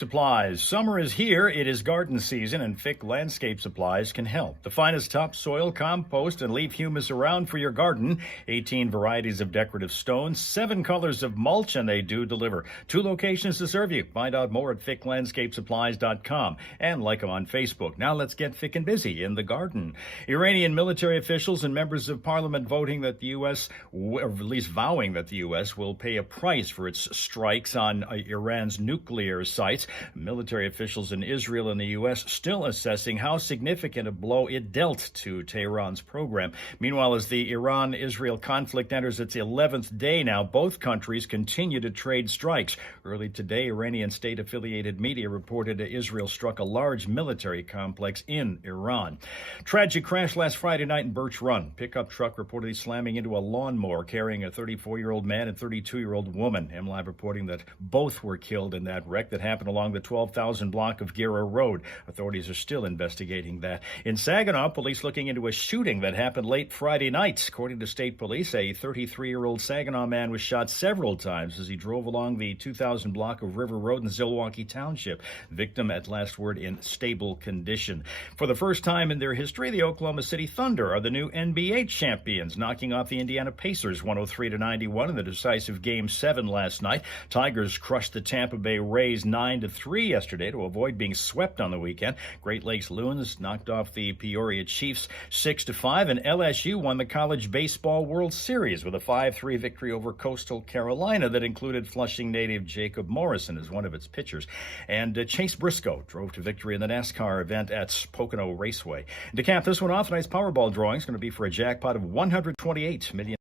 Supplies. Summer is here. It is garden season, and Fick Landscape Supplies can help. The finest topsoil, compost, and leaf humus around for your garden. 18 varieties of decorative stones, 7 colors of mulch, and they do deliver. 2 locations to serve you. Find out more at ficklandscapesupplies.com and like them on Facebook. Now let's get thick and busy in the garden. Iranian military officials and members of parliament voting that the U.S., or at least vowing that the U.S., will pay a price for its strikes on Iran's nuclear sites. Military officials in Israel and the U.S. still assessing how significant a blow it dealt to Tehran's program. Meanwhile, as the Iran-Israel conflict enters its 11th day now, both countries continue to trade strikes. Early today, Iranian state-affiliated media reported that Israel struck a large military complex in Iran. Tragic crash last Friday night in Birch Run. Pickup truck reportedly slamming into a lawnmower carrying a 34-year-old man and 32-year-old woman. MLive reporting that both were killed in that wreck that happened along the 12,000 block of Gera Road. Authorities are still investigating that. In Saginaw, police looking into a shooting that happened late Friday night. According to state police, a 33-year-old Saginaw man was shot several times as he drove along the 2,000 block of River Road in Zilwaukee Township. Victim, at last word, in stable condition. For the first time in their history, the Oklahoma City Thunder are the new NBA champions, knocking off the Indiana Pacers 103-91 in the decisive Game 7 last night. Tigers crushed the Tampa Bay Rays 9-3 yesterday to avoid being swept on the weekend. Great Lakes Loons knocked off the Peoria Chiefs 6-5, and LSU won the College Baseball World Series with a 5-3 victory over Coastal Carolina that included Flushing native Jacob Morrison as one of its pitchers. And Chase Briscoe drove to victory in the NASCAR event at Pocono Raceway. To cap this one off, tonight's Powerball drawing is going to be for a jackpot of $128 million.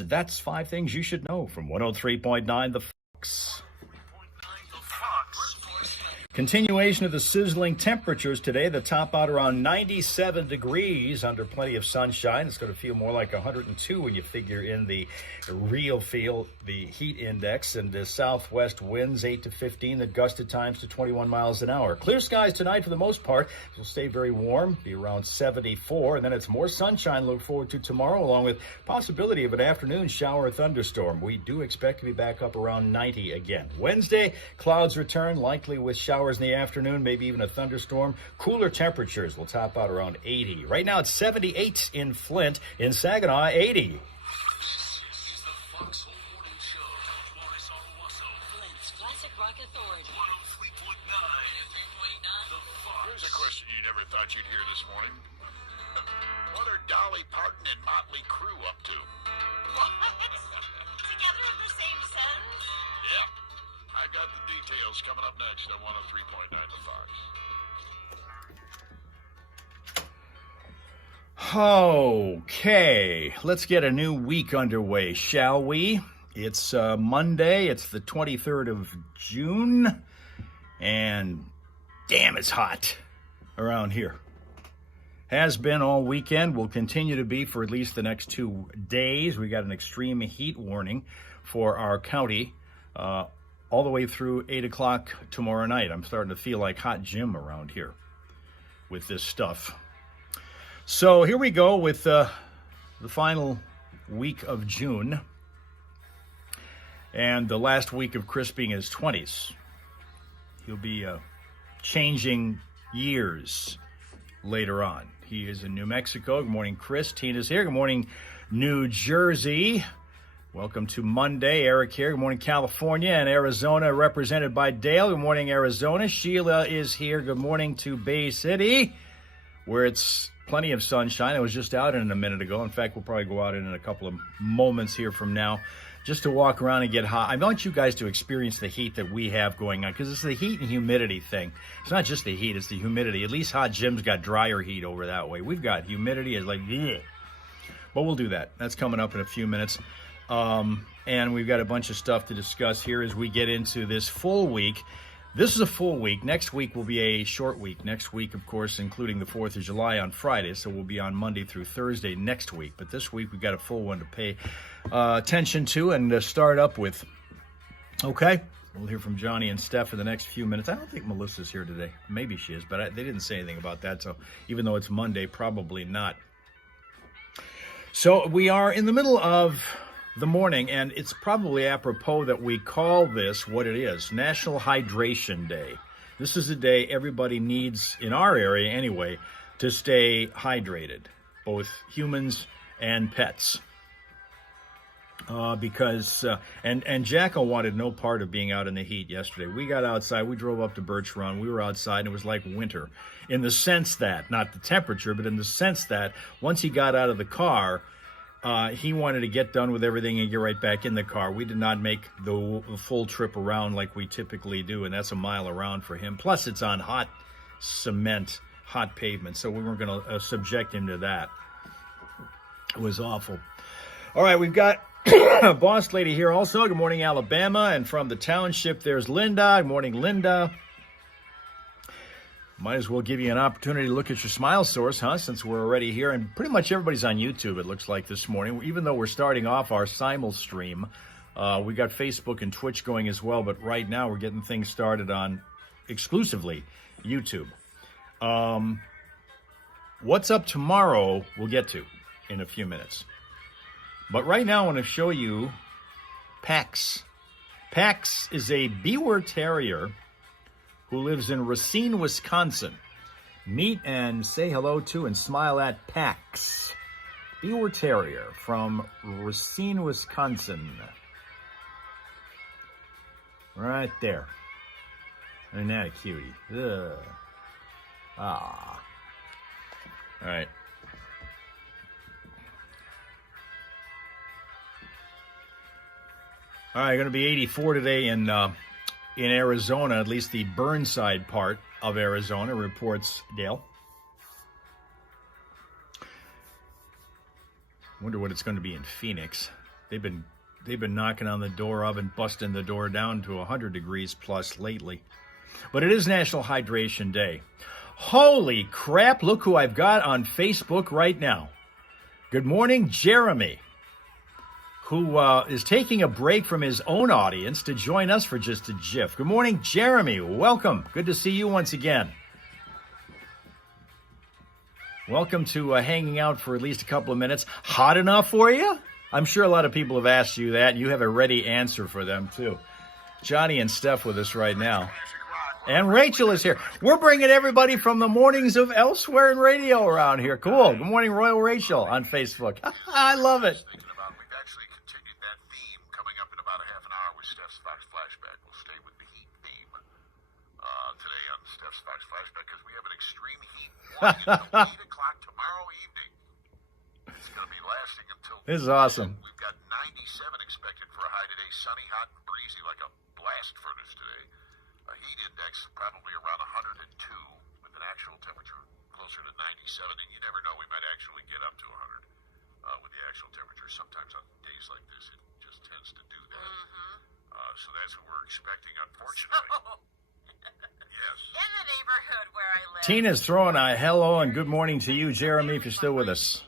That's 5 things you should know from 103.9 The Fox. Continuation of the sizzling temperatures today. The top out around 97 degrees under plenty of sunshine. It's going to feel more like 102 when you figure in the real feel, the heat index, and the southwest winds 8 to 15 that gust at times to 21 miles an hour. Clear skies tonight for the most part. It will stay very warm, be around 74, and then it's more sunshine to look forward to tomorrow, along with possibility of an afternoon shower or thunderstorm. We do expect to be back up around 90 again. Wednesday, clouds return, likely with showers in the afternoon, maybe even a thunderstorm. Cooler temperatures will top out around 80. Right now it's 78 in Flint. In Saginaw, 80. Here's a question you never thought you'd hear this morning. What are Dolly Parton and Motley Crue up to? What? Together in the same sentence? Yep. I got the details coming up next on 103.9 The Fox. Okay, let's get a new week underway, shall we? It's Monday, it's the 23rd of June, and damn, it's hot around here. Has been all weekend, will continue to be for at least the next 2 days. We got an extreme heat warning for our county all the way through 8 o'clock tomorrow night. I'm starting to feel like Hot Jim around here with this stuff. So here we go with the final week of June and the last week of Chris being his 20s. He'll be changing years later on. He is in New Mexico. Good morning, Chris. Tina's here. Good morning, New Jersey. Welcome to Monday. Eric here. Good morning, California and Arizona, represented by Dale. Good morning, Arizona. Sheila is here. Good morning to Bay City, where it's plenty of sunshine. I was just out in it a minute ago. In fact, we'll probably go out in a couple of moments here from now just to walk around and get hot. I want you guys to experience the heat that we have going on, because it's the heat and humidity thing. It's not just the heat, it's the humidity. At least Hot Jim's got drier heat over that way. We've got humidity. It's like, ugh. But we'll do that. That's coming up in a few minutes. And we've got a bunch of stuff to discuss here as we get into this full week. This is a full week. Next week will be a short week. Next week, of course, including the 4th of July on Friday, so we'll be on Monday through Thursday next week. But this week, we've got a full one to pay attention to and start up with. Okay? We'll hear from Johnny and Steph in the next few minutes. I don't think Melissa's here today. Maybe she is, but they didn't say anything about that, so even though it's Monday, probably not. So we are in the middle of the morning, and it's probably apropos that we call this what it is, National Hydration Day. This is a day everybody needs, in our area anyway, to stay hydrated, both humans and pets. Because Jacko wanted no part of being out in the heat yesterday. We got outside. We drove up to Birch Run. We were outside, and it was like winter, in the sense that, not the temperature, but in the sense that once he got out of the car, he wanted to get done with everything and get right back in the car. We did not make the full trip around like we typically do, and that's a mile around for him. Plus, it's on hot cement, hot pavement, so we weren't going to subject him to that. It was awful. All right, we've got Boss Lady here also. Good morning, Alabama. And from the township, there's Linda. Good morning, Linda. Might as well give you an opportunity to look at your smile source, huh, since we're already here. And pretty much everybody's on YouTube, it looks like, this morning. Even though we're starting off our simul stream, we got Facebook and Twitch going as well. But right now, we're getting things started on exclusively YouTube. What's up tomorrow, we'll get to in a few minutes. But right now, I want to show you Pax. Pax is a Beaver Terrier who lives in Racine, Wisconsin. Meet and say hello to and smile at Pax. Beaver Terrier from Racine, Wisconsin. Right there. Isn't that a cutie? Ugh. Ah. All right. All right, going to be 84 today in Arizona, at least the Burnside part of Arizona, reports Dale. Wonder what it's going to be in Phoenix. They've been knocking on the door oven, busting the door down to 100 degrees plus lately. But it is National Hydration Day. Holy crap, look who I've got on Facebook right now. Good morning, Jeremy, who is taking a break from his own audience to join us for just a jiff. Good morning, Jeremy. Welcome. Good to see you once again. Welcome to hanging out for at least a couple of minutes. Hot enough for you? I'm sure a lot of people have asked you that, and you have a ready answer for them, too. Johnny and Steph with us right now. And Rachel is here. We're bringing everybody from the mornings of Elsewhere in Radio around here. Cool. Good morning, Royal Rachel on Facebook. I love it. We've actually continued that theme coming up in about a half an hour with Steph's Fox Flashback. We'll stay with the heat theme today on Steph's Fox Flashback because we have an extreme heat warning until 8 o'clock tomorrow evening. It's going to be lasting until... This is awesome. We've got 97 expected for a high today. Sunny, hot, and breezy like a blast furnace today. A heat index probably around 102 with an actual temperature closer to 97. And you never know, we might actually get up to 100 with the actual temperature. Sometimes on days like this, it just tends to do that. So that's what we're expecting, unfortunately. Yes. In the neighborhood where I live. Tina's throwing a hello and good morning to you, Jeremy, if you're still with us.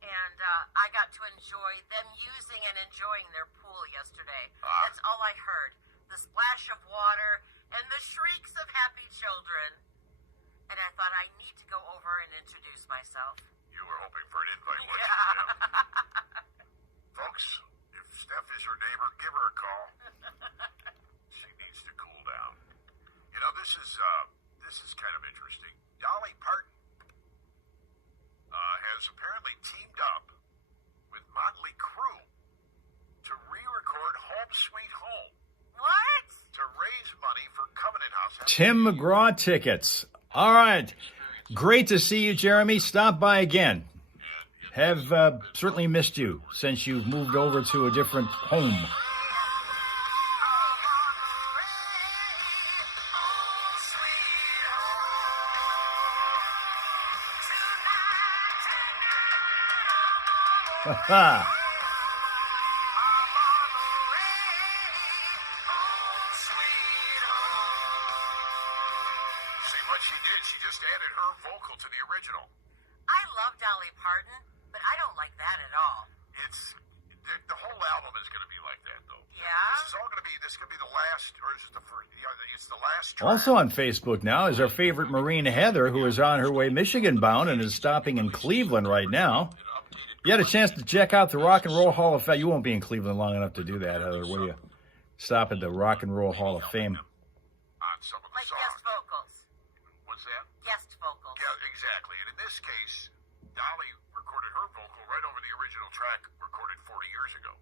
And I got to enjoy them using and enjoying their pool yesterday. That's all I heard. The splash of water and the shrieks of happy children. And I thought I need to go over and introduce myself. You were hoping for an invite, weren't you? Yeah. Yeah. Folks, if Steph is your neighbor, give her a call. She needs to cool down. You know, this is kind of interesting. Dolly Parton has apparently teamed up with Motley Crue to re-record Home Sweet Home What? to raise money for Covenant House. Tim McGraw tickets. All right. Great to see you, Jeremy. Stop by again. Have certainly missed you since you've moved over to a different home. Ha See what she did? She just added her vocal to the original. I love Dolly Parton, but I don't like that at all. It's the whole album is going to be like that, though. Yeah? This is all going to be. This could be the last, or is it the first? Yeah, it's the last track. Also on Facebook now is our favorite Marine Heather, who is on her way Michigan bound and is stopping in Cleveland right now. You had a chance to check out the Rock and Roll Hall of Fame. You won't be in Cleveland long enough to do that, Heather, will you? Stop at the Rock and Roll Hall of Fame. On some of the My songs. guest vocals. What's that? Guest vocals. Yeah, exactly. And in this case, Dolly recorded her vocal right over the original track recorded 40 years ago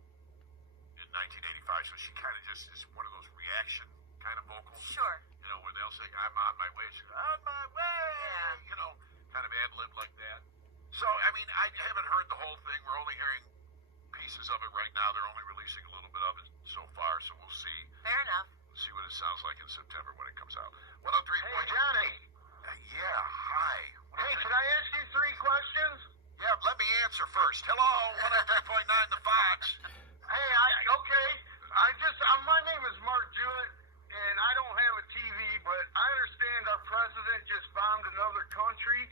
in 1985. So she kind of just is one of those reaction kind of vocals. Sure. You know, where they'll say, I'm on my way. She goes, on my way. Yeah. You know, kind of ad-lib like that. So, I mean, I haven't heard the whole thing. We're only hearing pieces of it right now. They're only releasing a little bit of it so far. So we'll see. Fair enough. See what it sounds like in September when it comes out. 103. Hey, Johnny. Yeah, hi. Hey, can I ask you 3 questions? Yeah, let me answer first. Hello, 103.9 The Fox. Hey, okay. My name is Mark Jewett, and I don't have a TV, but I understand our president just bombed another country,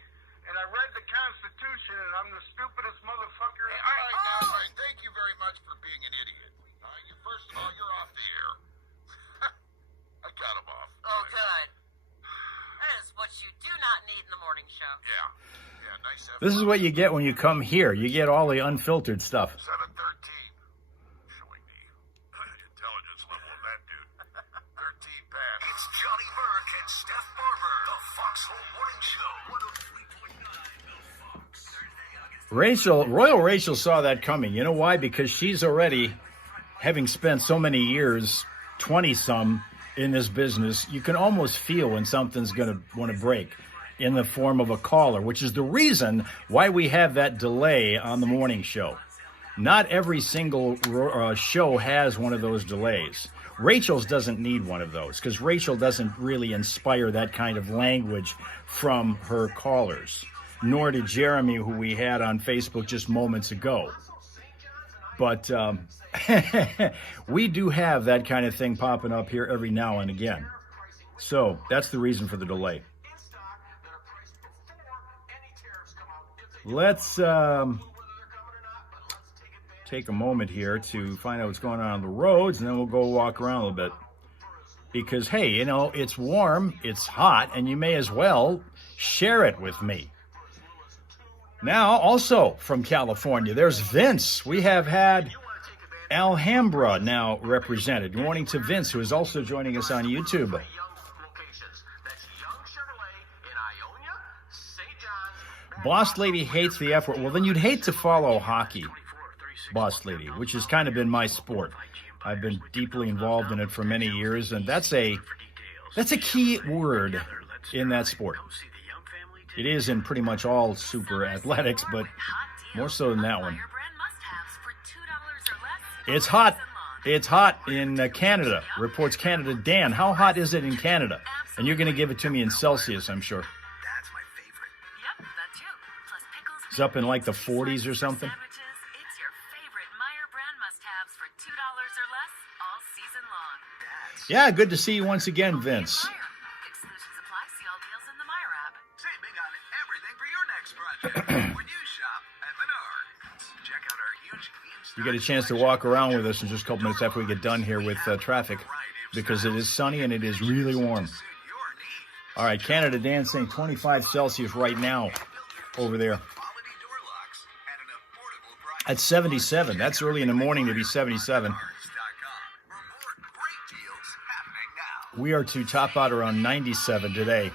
and I read the Constitution, and I'm the stupidest motherfucker. Hey, all right. Thank you very much for being an idiot. First of all, you're off the air. I got him off. Oh, good. That is what you do not need in the morning show. Yeah, nice. This is what you get when you come here. You get all the unfiltered stuff. 713. Showing the intelligence level of that dude. 13 pass. It's Johnny Burke and Steph Barber, the Foxhole Morning Show. 103.9 The Fox. Royal Rachel saw that coming. You know why? Because she's already, having spent so many years, 20-some, in this business, you can almost feel when something's going to want to break in the form of a caller, which is the reason why we have that delay on the morning show. Not every single show has one of those delays. Rachel's doesn't need one of those because Rachel doesn't really inspire that kind of language from her callers, nor did Jeremy, who we had on Facebook just moments ago. But we do have that kind of thing popping up here every now and again. So that's the reason for the delay. Let's take a moment here to find out what's going on the roads, and then we'll go walk around a little bit. Because, hey, you know, it's warm, it's hot, and you may as well share it with me. Now, also from California, there's Vince. We have had Alhambra now represented. Good morning to Vince, who is also joining us on YouTube. Boss Lady hates the F word. Well, then you'd hate to follow hockey, Boss Lady, which has kind of been my sport. I've been deeply involved in it for many years, and that's a key word in that sport. It is in pretty much all super athletics, but more so than that one. It's hot. It's hot in Canada, reports Canada Dan. How hot is it in Canada? And you're going to give it to me in Celsius, I'm sure. It's up in like the 40s or something. It's your favorite Meyer brand must-haves for $2 or less all season long. Yeah, good to see you once again, Vince. Meyer. Exclusions apply. See all deals in the Meyer app. Saving on everything for your next project. When you shop at Menards. Check out our huge in-stock You get a chance to walk around with us in just a couple minutes after we get done here with traffic, because it is sunny and it is really warm. All right, Canada Dan saying 25 Celsius right now over there. At 77. That's early in the morning to be 77. We are to top out around 97 today.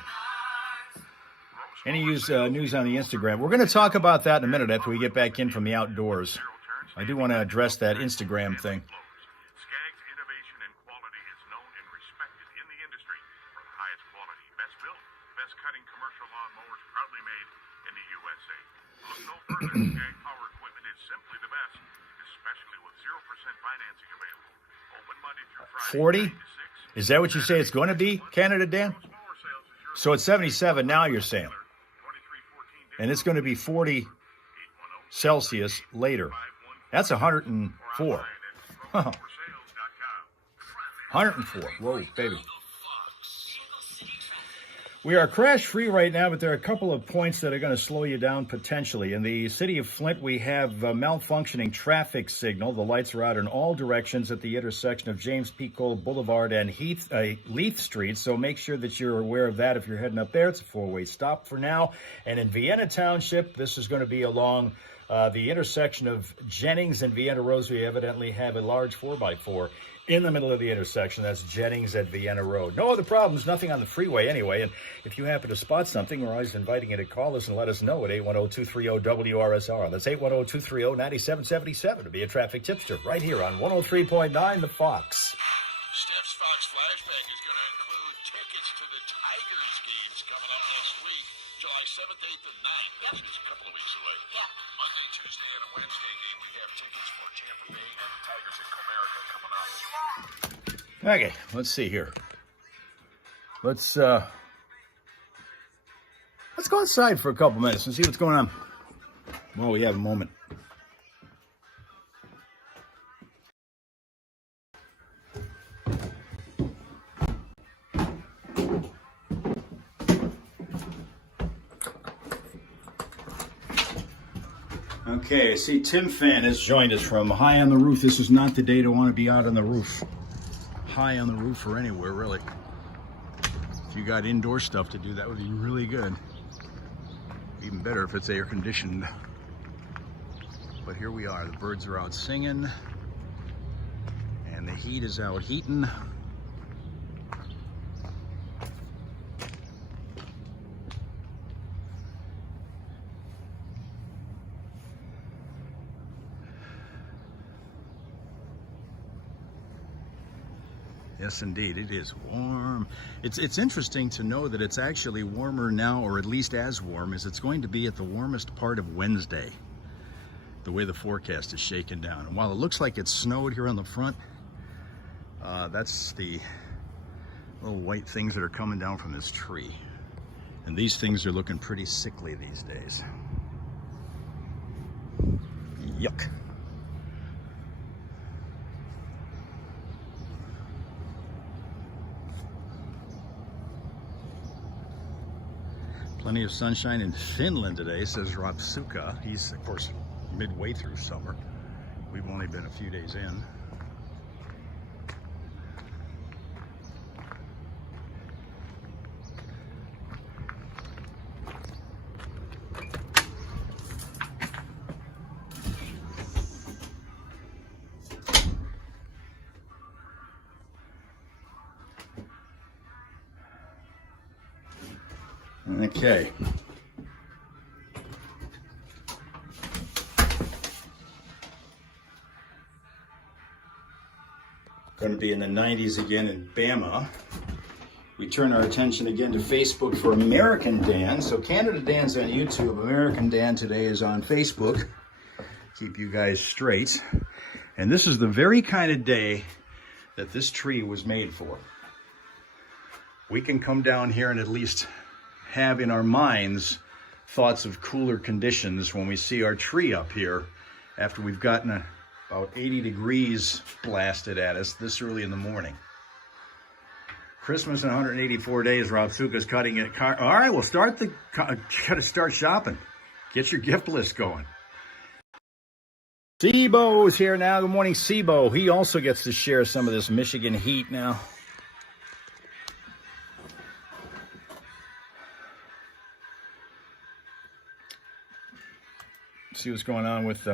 Any news on the Instagram? We're going to talk about that in a minute after we get back in from the outdoors. I do want to address that Instagram thing. Skaggs innovation and quality is known and respected in the industry for the highest quality, best built, best cutting commercial lawnmowers proudly made in the USA. Look no further. Skaggs Power Equipment is simply the best, especially with 0% financing available. Open Monday through Friday. 40? Is that what you say it's going to be, Canada Dan? So it's 77 now, you're saying. And it's going to be 40 Celsius later. That's 104. 104. Whoa, baby. We are crash-free right now, but there are a couple of points that are going to slow you down potentially. In the city of Flint, we have a malfunctioning traffic signal. The lights are out in all directions at the intersection of James P. Cole Boulevard and Leith Street, so make sure that you're aware of that if you're heading up there. It's a four-way stop for now. And in Vienna Township, this is going to be along the intersection of Jennings and Vienna Rose. We evidently have a large 4x4 in the middle of the intersection. That's Jennings at Vienna Road. No other problems, nothing on the freeway anyway. And if you happen to spot something, we're always inviting you to call us and let us know at 810-230-WRSR. That's 810-230-9777 to be a traffic tipster right here on 103.9 The Fox. Steph's Fox Flashback is going to include tickets to the Tigers games coming up next week, July 7th, 8th, and 9th. That's just a couple of weeks away. Yeah. Monday, Tuesday, and a Wednesday game. We have tickets for Tampa Bay and the Tigers at Comerica coming up. Okay, let's see here. Let's go outside for a couple minutes and see what's going on. Well, we have a moment. Okay, I see Tim Fan has joined us from high on the roof. This is not the day to want to be out on the roof. High on the roof or anywhere, really. If you got indoor stuff to do, that would be really good. Even better if it's air conditioned. But here we are. The birds are out singing. And the heat is out heating. Yes, indeed, it is warm. It's interesting to know that it's actually warmer now, or at least as warm as it's going to be at the warmest part of Wednesday, the way the forecast is shaking down. And while it looks like it snowed here on the front, that's the little white things that are coming down from this tree. And these things are looking pretty sickly these days. Yuck. Plenty of sunshine in Finland today, says Rapsuka. He's, of course, midway through summer. We've only been a few days in. Okay. Going to be in the 90s again in Bama. We turn our attention again to Facebook for American Dan. So Canada Dan's on YouTube. American Dan today is on Facebook. Keep you guys straight. And this is the very kind of day that this tree was made for. We can come down here and at least have in our minds thoughts of cooler conditions when we see our tree up here after we've gotten about 80 degrees blasted at us this early in the morning. Christmas in 184 days, Rob Suka's cutting it. All right, we'll gotta start shopping. Get your gift list going. Seabo's here now. Good morning, Seabo. He also gets to share some of this Michigan heat now. See what's going on with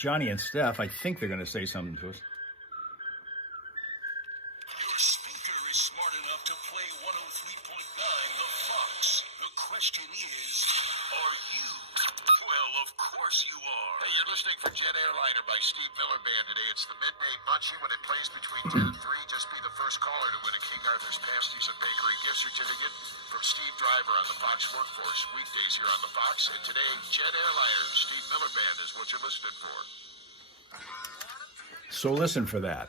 Johnny and Steph. I think they're going to say something to us. Your speaker is smart enough to play 103.9 The Fox. The question is, are you? Well, of course you are. Hey, you're listening for Jet Airliner by Steve Miller Band today. It's the midday munchie. When it plays between 10 and 3, just be the first caller to win a King Arthur's Pasties and Bakery gift certificate from Steve Driver on the Fox Workforce. Weekdays here on the Fox. And today, Jet Airliner, Steve Miller Band is what you're listening for. So listen for that.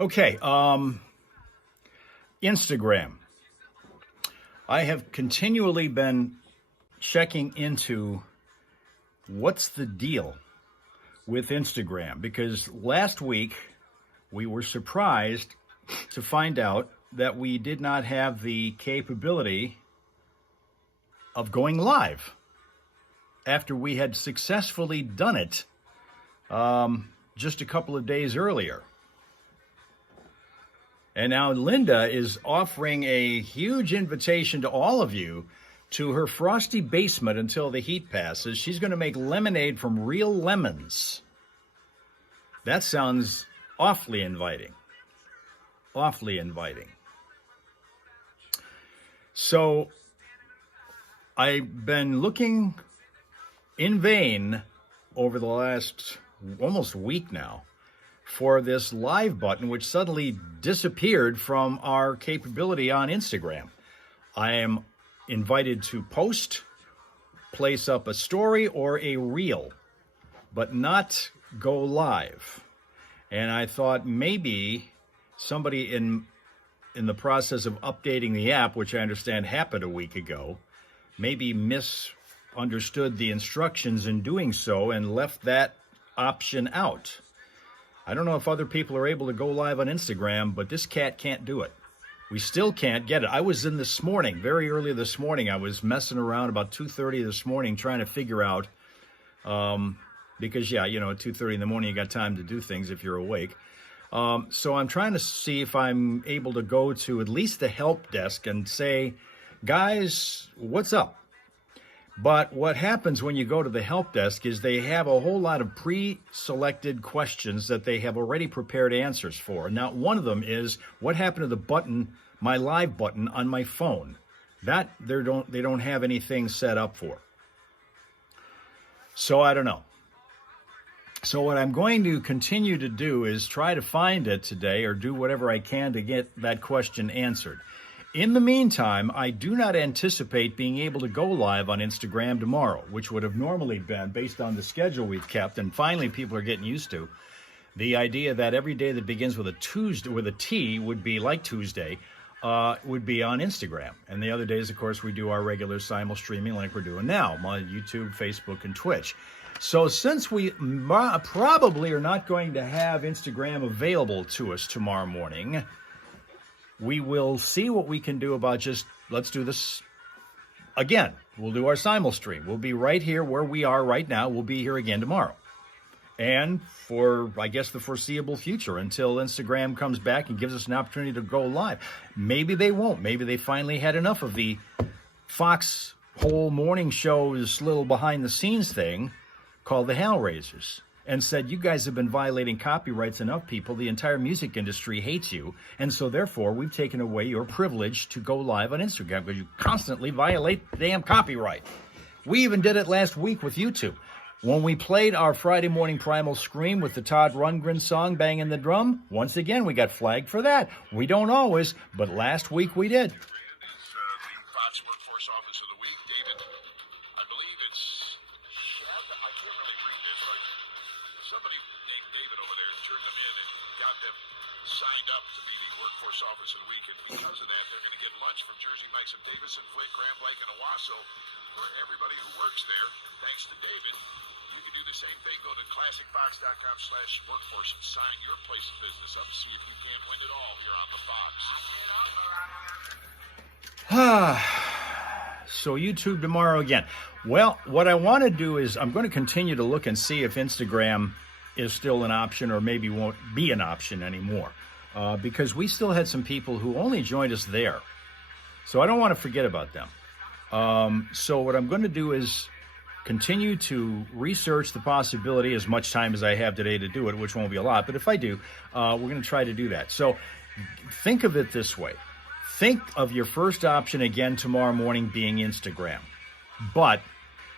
Okay, Instagram. I have continually been checking into what's the deal with Instagram, because last week we were surprised to find out that we did not have the capability of going live after we had successfully done it just a couple of days earlier. And now Linda is offering a huge invitation to all of you to her frosty basement until the heat passes. She's going to make lemonade from real lemons That sounds awfully inviting. Awfully inviting. So I've been looking in vain over the last almost week now for this live button, which suddenly disappeared from our capability on Instagram. I am invited to post, place up a story or a reel, but not go live. And I thought maybe somebody in the process of updating the app, which I understand happened a week ago, maybe misunderstood the instructions in doing so and left that option out. I don't know if other people are able to go live on Instagram, but this cat can't do it. We still can't get it. I was in this morning, very early this morning, I was messing around about 2:30 this morning trying to figure out, because, at 2:30 in the morning, you got time to do things if you're awake. So I'm trying to see if I'm able to go to at least the help desk and say, guys, what's up? But what happens when you go to the help desk is they have a whole lot of pre-selected questions that they have already prepared answers for. Now, one of them is, what happened to the button, my live button on my phone? That they don't have anything set up for. So I don't know. So what I'm going to continue to do is try to find it today or do whatever I can to get that question answered. In the meantime, I do not anticipate being able to go live on Instagram tomorrow, which would have normally been, based on the schedule we've kept, and finally people are getting used to, the idea that every day that begins with a Tuesday, with a T, would be like Tuesday, would be on Instagram. And the other days, of course, we do our regular simul streaming like we're doing now on YouTube, Facebook, and Twitch. So since we probably are not going to have Instagram available to us tomorrow morning, we will see what we can do about let's do this again. We'll do our simul stream. We'll be right here where we are right now. We'll be here again tomorrow. And for, I guess, the foreseeable future until Instagram comes back and gives us an opportunity to go live. Maybe they won't. Maybe they finally had enough of the Fox whole morning show's little behind-the-scenes thing called the Hellraisers, and said, you guys have been violating copyrights enough, people. The entire music industry hates you. And so therefore, we've taken away your privilege to go live on Instagram because you constantly violate the damn copyright. We even did it last week with YouTube. When we played our Friday morning Primal Scream with the Todd Rundgren song, Banging the Drum, once again, we got flagged for that. We don't always, but last week we did. The Fox Workforce Office of the Week, David, I believe it's Sheb. I can't really read this, but somebody named David over there turned them in and got them signed up to be the Workforce Office of the Week. And because of that, they're going to get lunch from Jersey Mike's of Davis and Fleet, Grand Lake, and Owasso for everybody who works there. Thanks to David. You can do the same thing. Go to classicfox.com/workforce and sign your place of business up. See if you can't win it all here on the Fox. So YouTube tomorrow again. Well, what I want to do is I'm going to continue to look and see if Instagram is still an option or maybe won't be an option anymore. Because we still had some people who only joined us there. So I don't want to forget about them. So what I'm going to do is continue to research the possibility, as much time as I have today to do it, which won't be a lot, but if I do, we're going to try to do that. So think of it this way. Think of your first option again tomorrow morning being Instagram. But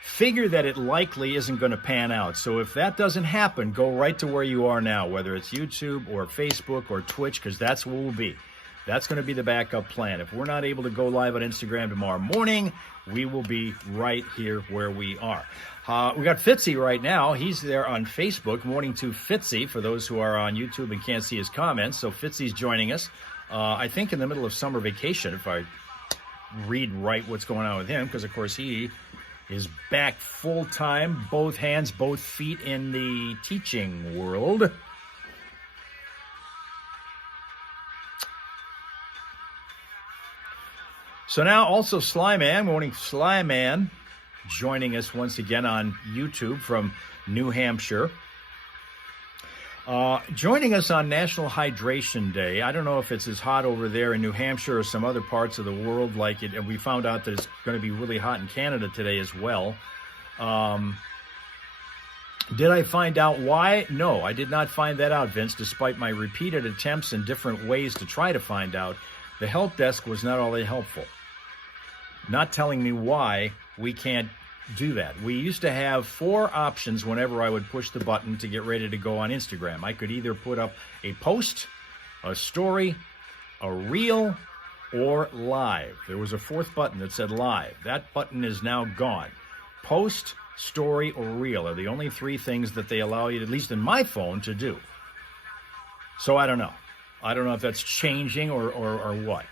figure that it likely isn't going to pan out. So if that doesn't happen, go right to where you are now, whether it's YouTube or Facebook or Twitch, because that's where we'll be. That's going to be the backup plan. If we're not able to go live on Instagram tomorrow morning, we will be right here where we are. We got Fitzy right now. He's there on Facebook. Morning to Fitzy, for those who are on YouTube and can't see his comments. So Fitzy's joining us, I think in the middle of summer vacation, if I read right what's going on with him, because, of course, he is back full-time, both hands, both feet in the teaching world. So now also Slyman, morning Slyman, joining us once again on YouTube from New Hampshire. Joining us on National Hydration Day. I don't know if it's as hot over there in New Hampshire or some other parts of the world like it. And we found out that it's going to be really hot in Canada today as well. Did I find out why? No, I did not find that out, Vince, despite my repeated attempts in different ways to try to find out. The help desk was not all that helpful. Not telling me why we can't do that. We used to have 4 options whenever I would push the button to get ready to go on Instagram. I could either put up a post, a story, a reel, or live. There was a 4th button that said live. That button is now gone. Post, story, or reel are the only 3 things that they allow you, at least in my phone, to do. So I don't know. I don't know if that's changing or what.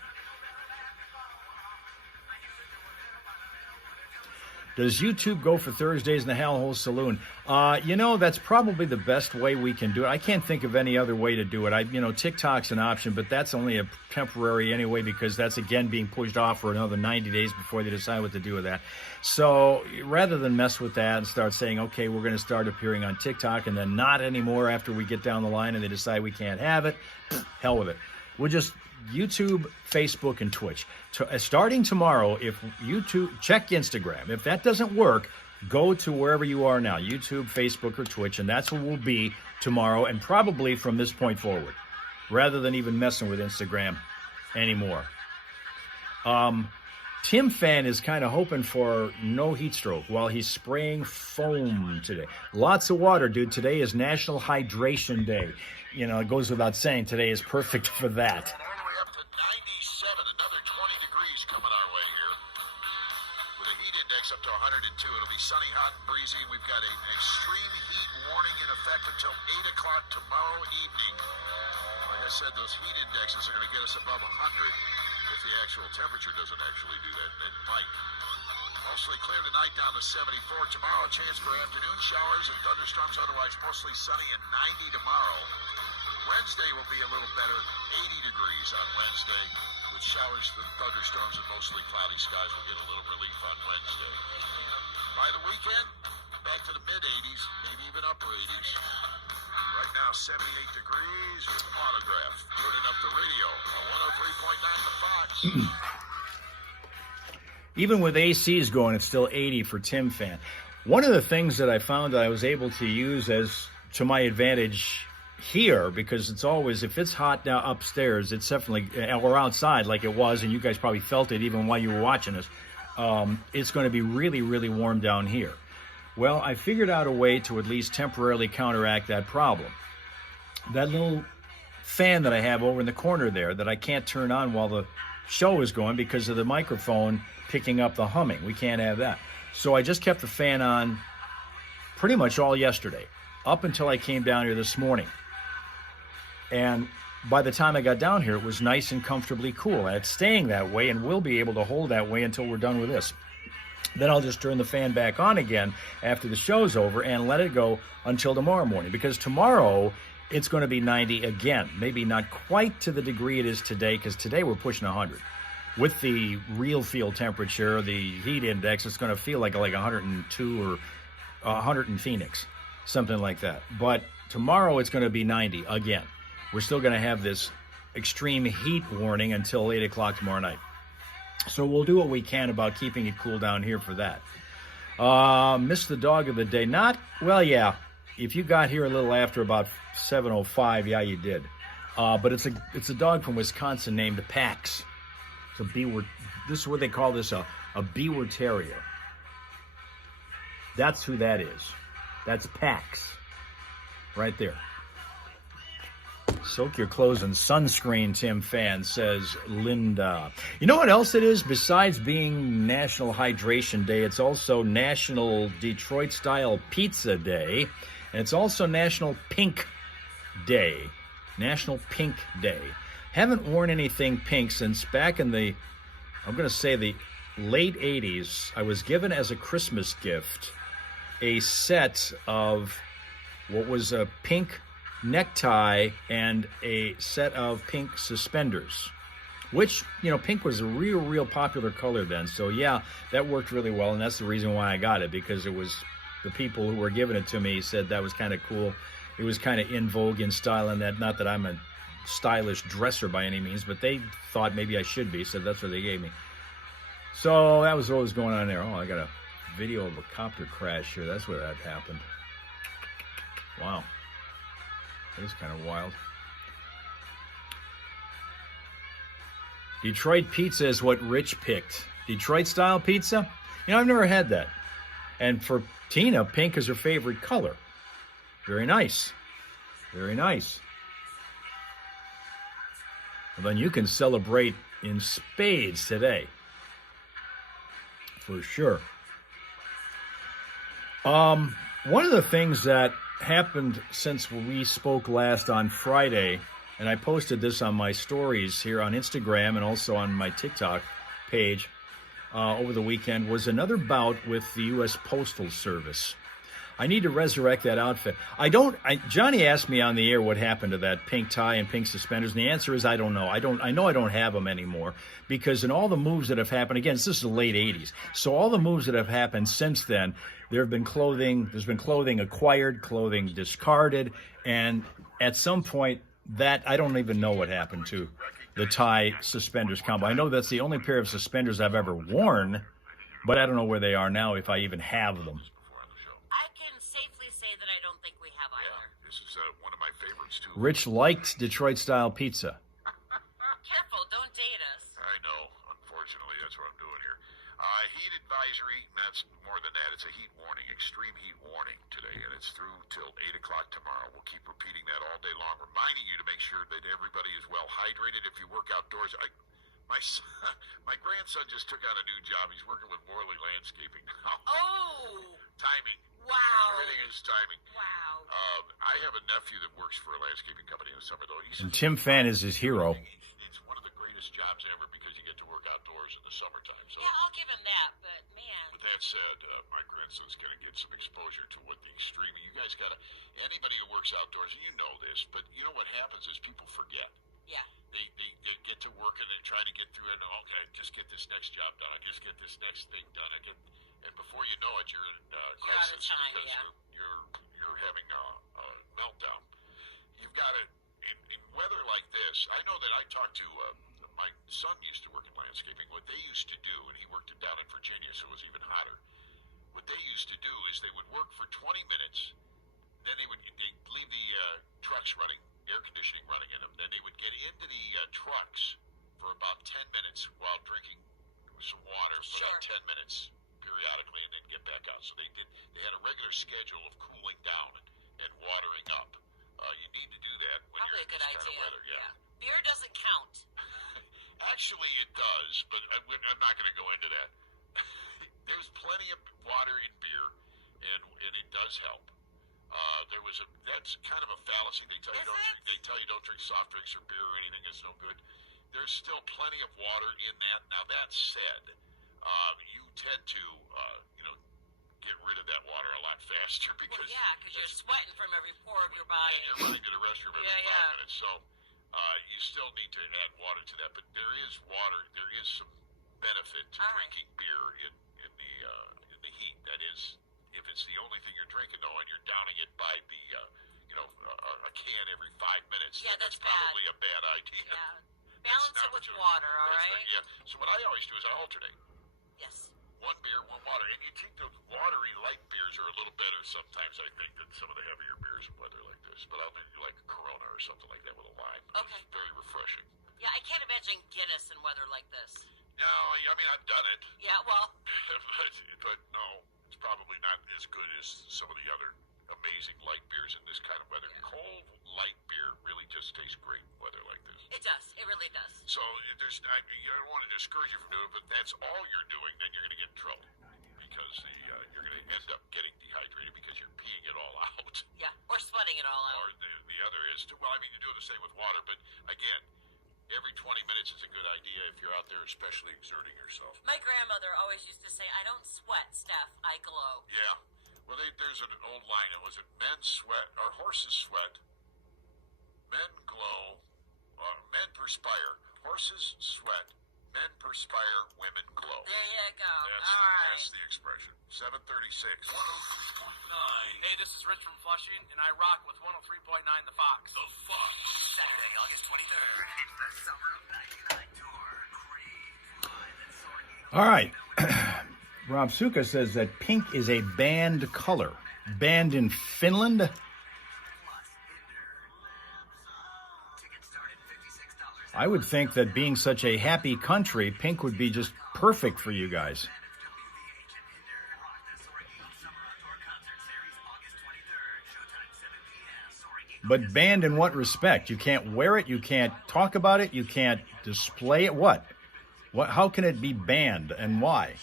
Does YouTube go for Thursdays in the Hal Hole Saloon? That's probably the best way we can do it. I can't think of any other way to do it. TikTok's an option, but that's only a temporary anyway, because that's again being pushed off for another 90 days before they decide what to do with that. So rather than mess with that and start saying, okay, we're going to start appearing on TikTok and then not anymore after we get down the line and they decide we can't have it, hell with it. We'll just YouTube, Facebook, and Twitch. Starting tomorrow, if YouTube, check Instagram. If that doesn't work, go to wherever you are now, YouTube, Facebook, or Twitch, and that's where we'll be tomorrow and probably from this point forward, rather than even messing with Instagram anymore. Tim Fan is kind of hoping for no heat stroke while he's spraying foam today. Lots of water, dude. Today is National Hydration Day. It goes without saying, today is perfect for that. All the way up to 97, another 20 degrees coming our way here. With a heat index up to 102. It'll be sunny, hot, and breezy. We've got a extreme heat warning in effect until 8 o'clock tomorrow evening. Like I said, those heat indexes are going to get us above 100 if the actual temperature doesn't actually do that. It might. Mostly clear tonight, down to 74. Tomorrow, a chance for afternoon showers and thunderstorms. Otherwise, mostly sunny and 90 tomorrow. Wednesday will be a little better, 80 degrees on Wednesday, with showers and thunderstorms and mostly cloudy skies. We'll get a little relief on Wednesday. By the weekend, back to the mid-80s, maybe even upper 80s. Right now, 78 degrees with Autograph. Turning up the radio on 103.9 The Fox. Even with ACs going, it's still 80 for Tim Fan. One of the things that I found that I was able to use as to my advantage here, because it's always, if it's hot now upstairs, it's definitely, or outside like it was, and you guys probably felt it even while you were watching us, it's going to be really, really warm down here. Well, I figured out a way to at least temporarily counteract that problem. That little fan that I have over in the corner there that I can't turn on while the show is going because of the microphone picking up the humming. We can't have that. So I just kept the fan on pretty much all yesterday, up until I came down here this morning. And by the time I got down here, it was nice and comfortably cool. And it's staying that way and will be able to hold that way until we're done with this. Then I'll just turn the fan back on again after the show's over and let it go until tomorrow morning. Because tomorrow, it's going to be 90 again. Maybe not quite to the degree it is today, because today we're pushing 100. With the real field temperature, the heat index, it's going to feel like 102 or 100 in Phoenix, something like that. But tomorrow it's going to be 90 again. We're still going to have this extreme heat warning until 8 o'clock tomorrow night. So we'll do what we can about keeping it cool down here for that. Missed the dog of the day. Well, yeah. If you got here a little after about 7:05, yeah, you did. But it's a dog from Wisconsin named Pax. It's a Beaver. This is what they call this, a Beaver Terrier. That's who that is. That's Pax. Right there. Soak your clothes in sunscreen, Tim Fan, says Linda. You know what else it is? Besides being National Hydration Day, it's also National Detroit-style Pizza Day. And it's also National Pink Day. National Pink Day. Haven't worn anything pink since back in the, I'm going to say the late 80s. I was given as a Christmas gift a set of what was a pink necktie and a set of pink suspenders, which, pink was a real popular color then. So yeah, that worked really well, and that's the reason why I got it, because it was the people who were giving it to me said that was kind of cool. It was kind of in vogue in style, and that, not that I'm a stylish dresser by any means, but they thought maybe I should be, so that's what they gave me. So that was what was going on there. Oh, I got a video of a copter crash here. That's where that happened. Wow. That is kind of wild. Detroit pizza is what Rich picked. Detroit-style pizza? You know, I've never had that. And for Tina, pink is her favorite color. Very nice. Very nice. Well, then you can celebrate in spades today. For sure. One of the things that happened since we spoke last on Friday, and I posted this on my stories here on Instagram and also on my TikTok page over the weekend, was another bout with the U.S. Postal Service. I need to resurrect that outfit. Johnny asked me on the air what happened to that pink tie and pink suspenders, and the answer is I don't know. I know I don't have them anymore because in all the moves that have happened, again, this is the late 80s, so all the moves that have happened since then, there's been clothing acquired, clothing discarded, and at some point that I don't even know what happened to the tie suspenders combo. I know that's the only pair of suspenders I've ever worn, but I don't know where they are now if I even have them. I can safely say that I don't think we have either. Yeah, this is one of my favorites, too. Rich liked Detroit-style pizza. Careful, don't date us. I know. Unfortunately, that's what I'm doing here. Heat advisory, that's more than that. It's a heat warning, extreme heat warning today, and it's through till 8 o'clock tomorrow. We'll keep repeating that all day long, reminding you to make sure that everybody is well hydrated. If you work outdoors, my grandson just took on a new job. He's working with Morley Landscaping now. Oh! Timing. Wow. Everything is timing. Wow. I have a nephew that works for a landscaping company in the summer, though. And Tim Fan is his hero. It's one of the greatest jobs ever because you get to work outdoors in the summertime. So, Yeah, I'll give him that, but man. with that said, my grandson's going to get some exposure to what the extreme. You guys got to, anybody who works outdoors, and you know this, but you know what happens is people forget. Yeah. They get to work and they try to get through it. Okay, just get this next job done. I just get this next thing done. And before you know it, you're in out of crisis time, because yeah. you're having a meltdown. You've got to in weather like this. I know that I talked to my son used to work in landscaping. What they used to do, and he worked it down in Virginia, so it was even hotter. What they used to do is they would work for 20 minutes, then they'd leave the trucks running, air conditioning running in them. Then they would get into the trucks for about 10 minutes while drinking some water for about 10 minutes periodically, and then get back out. So they had a regular schedule of cooling down and watering up. You need to do that when Probably you're a in good this kind idea. of weather. Yeah. Beer doesn't count. Actually, it does, but I'm not going to go into that. There's plenty of water in beer, and it does help. That's kind of a fallacy. They tell you don't drink soft drinks or beer or anything that's no good. There's still plenty of water in that. Now that said, you tend to get rid of that water a lot faster because Because you're sweating from every pore of your body. and you're running to the restroom every 5 minutes. So you still need to add water to that. But there is water. There is some benefit to drinking beer in the heat. That is, if it's the only thing you're drinking though, and you're downing it by the a can every 5 minutes. Yeah, that's probably a bad idea. Yeah. Balance That's it not with what you- water, all that's right? Yeah. So what I always do is I alternate. Yes. One beer, one water. And you think the watery light beers are a little better sometimes, I think, than some of the heavier beers in weather like this. But I'll do like a Corona or something like that with a lime. Okay. It's very refreshing. Yeah, I can't imagine Guinness in weather like this. No, I mean, I've done it. Yeah, well, but no, it's probably not as good as some of the other amazing light beers in this kind of weather. Yeah. Cold, light beer really just tastes great in weather like this. it does. It really does. So I don't want to discourage you from doing it, but that's all you're doing, then you're going to get in trouble because you're going to end up getting dehydrated because you're peeing it all out. Yeah, or sweating it all Or out. the other is, you do the same with water, but again, every 20 minutes is a good idea if you're out there especially exerting yourself. My grandmother always used to say, I don't sweat, Steph, I glow. Yeah. Well, there's an old line. Was it men sweat or horses sweat? Men glow. Men perspire. Horses sweat. Men perspire. Women glow. There you go. That's, All right. that's the expression. 736. 103.9. Hey, this is Rich from Flushing, and I rock with 103.9 The Fox. The Fox. Saturday, August 23rd. It's the Summer of 99 tour. Crave live at Sorgate. All right. Rob Suka says that pink is a banned color. Banned in Finland, I would think that being such a happy country, Pink would be just perfect for you guys. But banned in what respect? You can't wear it, you can't talk about it, you can't display it. What? How can it be banned and why?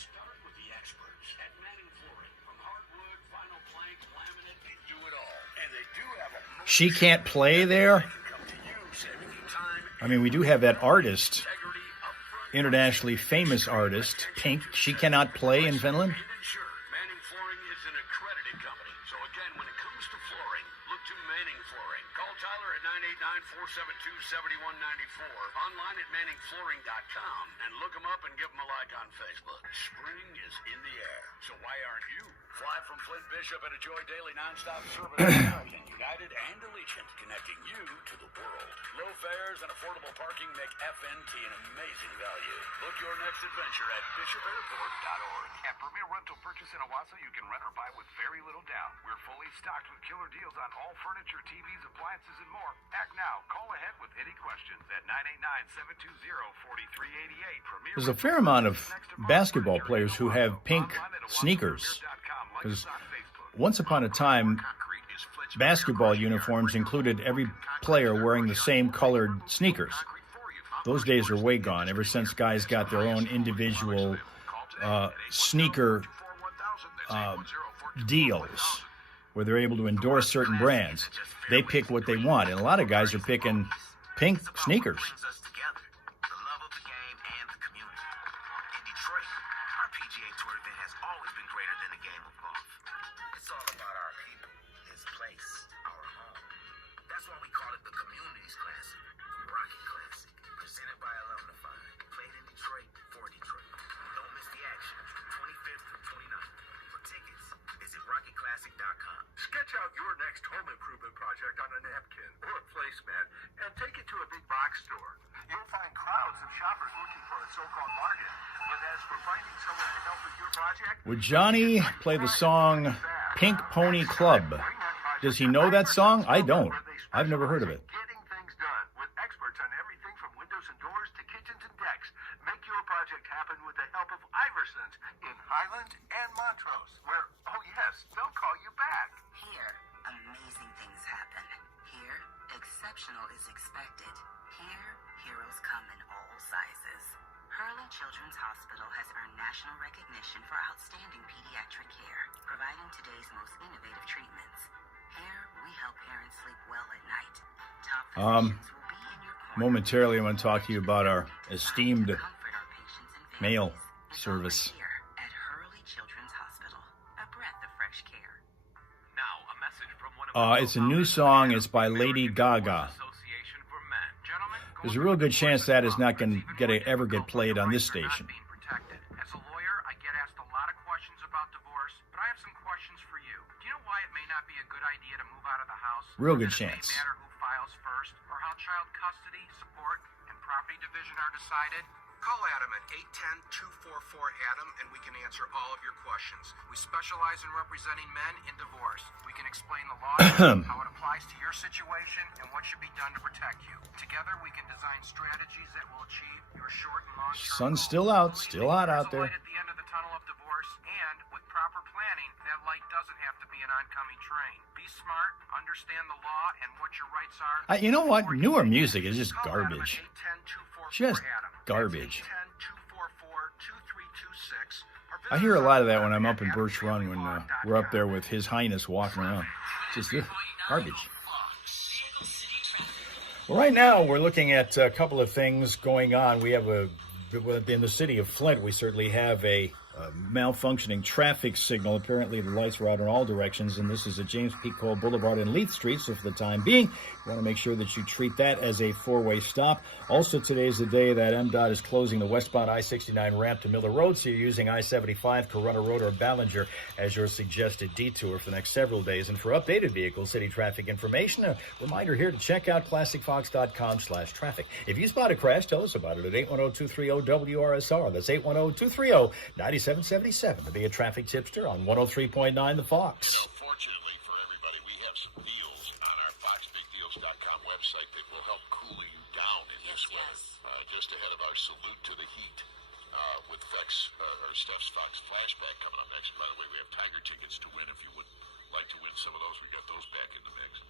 She can't play there? I mean, we do have that artist, internationally famous artist, Pink. She cannot play in Finland? Sure, Manning Flooring is an accredited company. So again, when it comes to flooring, look to Manning Flooring. Call Tyler at 989-472-7194. Online at manningflooring.com. And look them up and give them a like on Facebook. Spring is in the air. So why aren't you? Fly from Flint Bishop and enjoy daily nonstop service to American, United, and Allegiant, connecting you to the world. Low fares and affordable parking make FNT an amazing value. Book your next adventure at bishopairport.org. At Premier Rental Purchase in Owasso, you can rent or buy with very little down. We're fully stocked with killer deals on all furniture, TVs, appliances, and more. Act now. Call ahead with any questions at 989-720-4388. There's a fair amount of basketball players who have pink sneakers. Because once upon a time, basketball uniforms included every player wearing the same colored sneakers. Those days are way gone, ever since guys got their own individual sneaker deals, where they're able to endorse certain brands. They pick what they want, and a lot of guys are picking pink sneakers. Sketch out your next home improvement project on a napkin or a placemat and take it to a big box store. You'll find crowds of shoppers looking for a so-called bargain. But as for finding someone to help with your project... Would Johnny play the song Pink Pony Club? Does he know that song? I don't. I've never heard of it. Getting things done with experts on everything from windows and doors to kitchens and decks. Make your project happen with the help of Iversons in Highland and Montrose, where, oh yes, they'll call you back. Here, amazing things happen. Here, exceptional is expected. Here, heroes come in all sizes. Hurley Children's Hospital has earned national recognition for outstanding pediatric care, providing today's most innovative treatments. Here, we help parents sleep well at night. Top physicians will be in your corner. Momentarily, I'm going to talk to you about our esteemed Comfort our patients and families. mail It's service. all right here at Hurley Children's Hospital. A breath of fresh care. Now, a message from one of It's a new song. It's by Lady Gaga. Association for Men. Gentlemen, There's a real good chance that is not going to ever get played on this station. As a lawyer, I get asked a lot of questions about divorce, but I have some questions for you. Do you know why it may not be a good idea to move out of the house? Real good That it chance. may matter who files first, or how child custody, support, and property division are decided? Call Adam at 810-244-ADAM, and we can answer all of your questions. We specialize in representing men in divorce. We can explain the law, how it applies to your situation, and what should be done to protect you. Together, we can design strategies that will achieve your short and long-term Sun's goals. still out, still hot out There's a there. light at the end of the tunnel of divorce, and with proper planning, that light doesn't have to be an oncoming train. Be smart, understand the law and what your rights are. You know what? Newer music is just Call Adam at garbage. 810-244-ADAM. Just That's garbage. 810-244-2326. Or I hear a lot of that when I'm up in Birch Run when we're up there with His Highness walking around. Just garbage. Well, right now we're looking at a couple of things going on. We have in the city of Flint, we certainly have a malfunctioning traffic signal. Apparently the lights are out in all directions, and this is at James P. Cole Boulevard and Leith Street, so for the time being, you want to make sure that you treat that as a four-way stop. Also, today is the day that MDOT is closing the westbound I-69 ramp to Miller Road, so you're using I-75, Corunna Road, or Ballinger as your suggested detour for the next several days. And for updated vehicle city traffic information, a reminder here to check out classicfox.com/traffic. If you spot a crash, tell us about it at 810-230-WRSR. That's 810-230-9777 to be a traffic tipster on 103.9 The Fox. Fortunately for everybody, we have some deals on our FoxBigDeals.com website that will help cool you down in the nice weather. Just ahead of our salute to the heat with Steph's Fox flashback coming up next. By the way, we have Tiger tickets to win if you would like to win some of those. We got those back in the mix.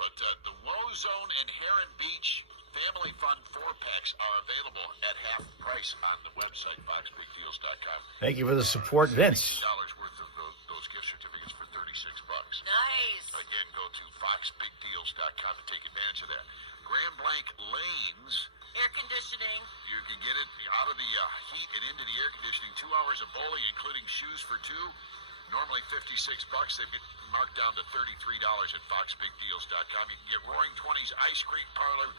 But the Woe Zone and Heron Beach Family Fun 4-packs are available at half price on the website, foxbigdeals.com. Thank you for the support, Vince. $18 worth of those gift certificates for $36. Nice. Again, go to foxbigdeals.com to take advantage of that. Grand Blanc Lanes. Air conditioning. You can get it out of the heat and into the air conditioning. 2 hours of bowling, including shoes for two. Normally $56. They've get marked down to $33 at foxbigdeals.com. You can get Roaring 20s Ice Cream Parlor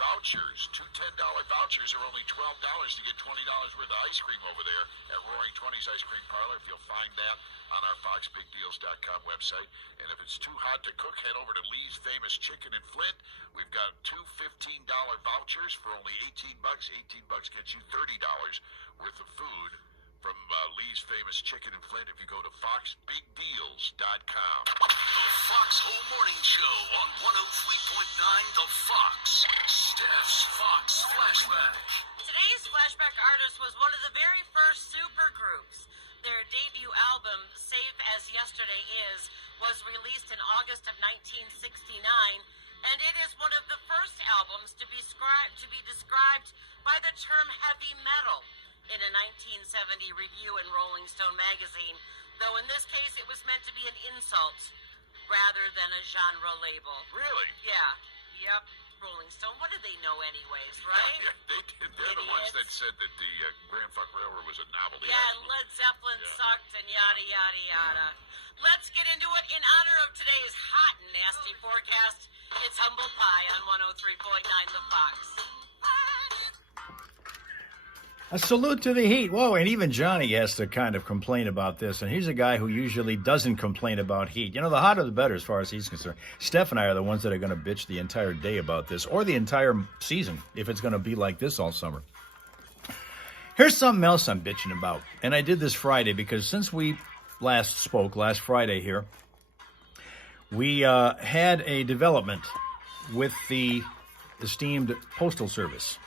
vouchers. Two $10 vouchers are only $12 to get $20 worth of ice cream over there at Roaring 20s Ice Cream Parlor. If you'll find that on our foxbigdeals.com website. And if it's too hot to cook, head over to Lee's Famous Chicken in Flint. We've got two $15 vouchers for only $18. $18 gets you $30 worth of food from Lee's Famous Chicken in Flint if you go to foxbigdeals.com. The Fox Home Morning Show on 103.9 The Fox. Steph's Fox Flashback. Today's flashback artist was one of the very first supergroups. Their debut album, Safe as Yesterday Is, was released in August of 1969, and it is one of the first albums to be described by the term heavy metal in a 1970 review in Rolling Stone magazine, though in this case it was meant to be an insult rather than a genre label. Really? Yeah. Yep. Rolling Stone. What do they know anyways, right? Yeah, they did. They're the ones that said that the Grand Funk Railroad was a novelty. Yeah, and Led Zeppelin sucked and yada, yada, yada. Let's get into it in honor of today's hot and nasty forecast. It's Humble Pie on 103.9 The Fox. A salute to the heat. Whoa, and even Johnny has to kind of complain about this. And he's a guy who usually doesn't complain about heat. You know, the hotter the better as far as he's concerned. Steph and I are the ones that are going to bitch the entire day about this, or the entire season, if it's going to be like this all summer. Here's something else I'm bitching about. And I did this Friday because since we last spoke, last Friday here, we had a development with the esteemed Postal Service,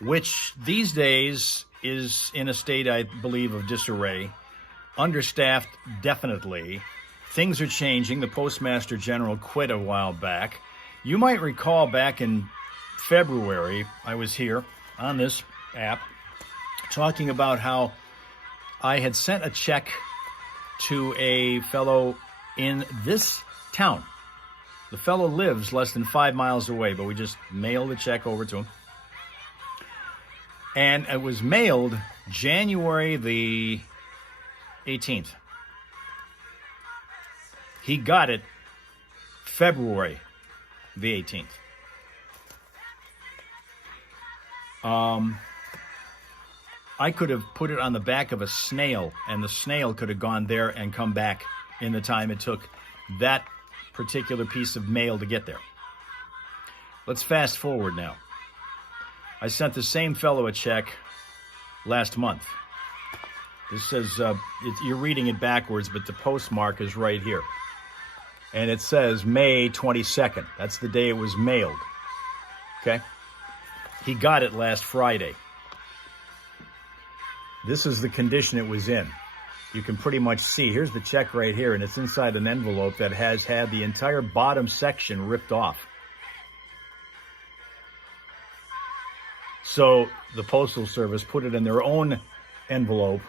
which these days is in a state, I believe, of disarray. Understaffed, definitely. Things are changing. The Postmaster General quit a while back. You might recall back in February, I was here on this app talking about how I had sent a check to a fellow in this town. The fellow lives less than 5 miles away, but we just mailed the check over to him. And it was mailed January the 18th. He got it February the 18th. I could have put it on the back of a snail, and the snail could have gone there and come back in the time it took that particular piece of mail to get there. Let's fast forward now. I sent the same fellow a check last month. This says, you're reading it backwards, but the postmark is right here. And it says May 22nd. That's the day it was mailed. Okay? He got it last Friday. This is the condition it was in. You can pretty much see, here's the check right here, and it's inside an envelope that has had the entire bottom section ripped off. So the Postal Service put it in their own envelope